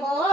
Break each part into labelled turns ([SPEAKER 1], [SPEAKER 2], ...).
[SPEAKER 1] போல்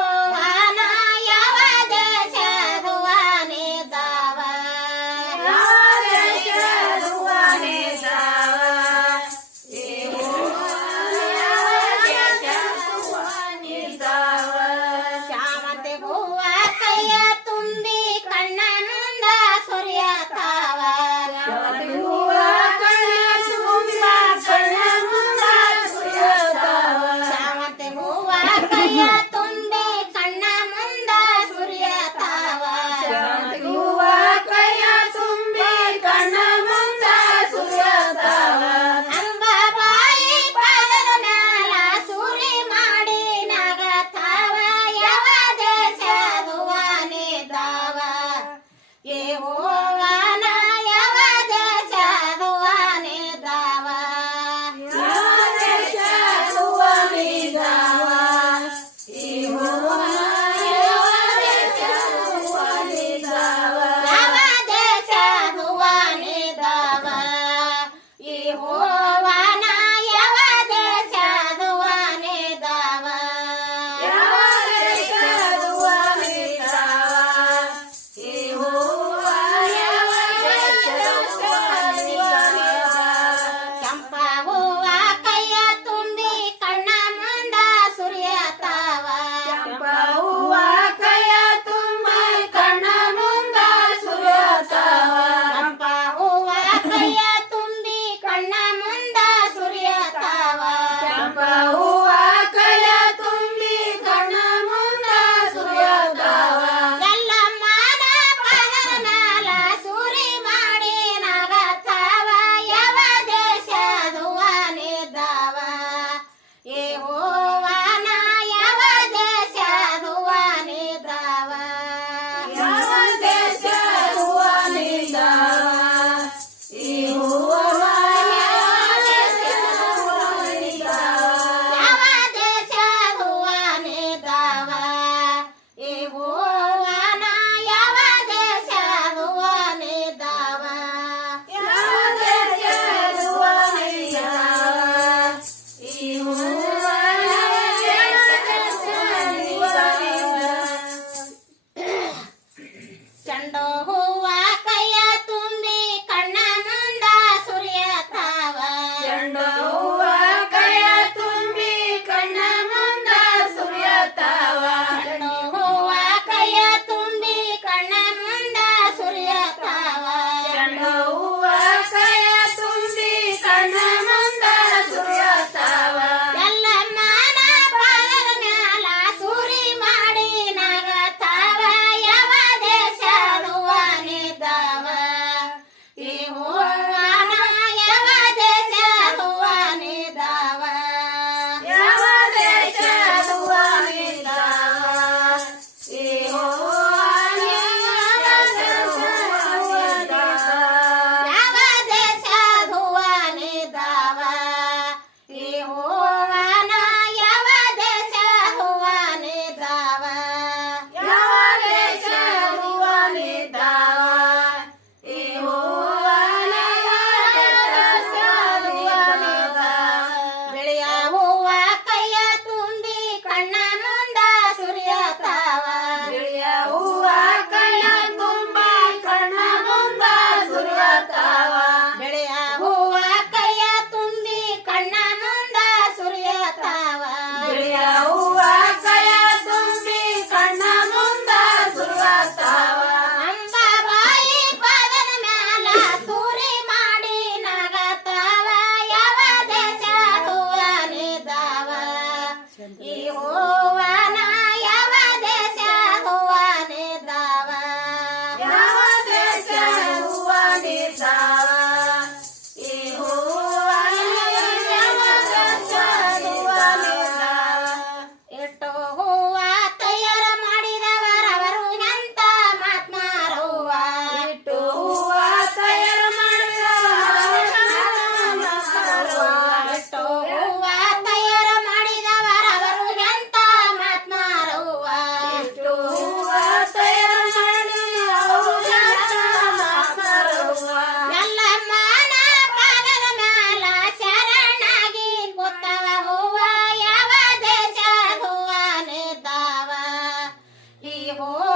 [SPEAKER 1] ಅಂತ हो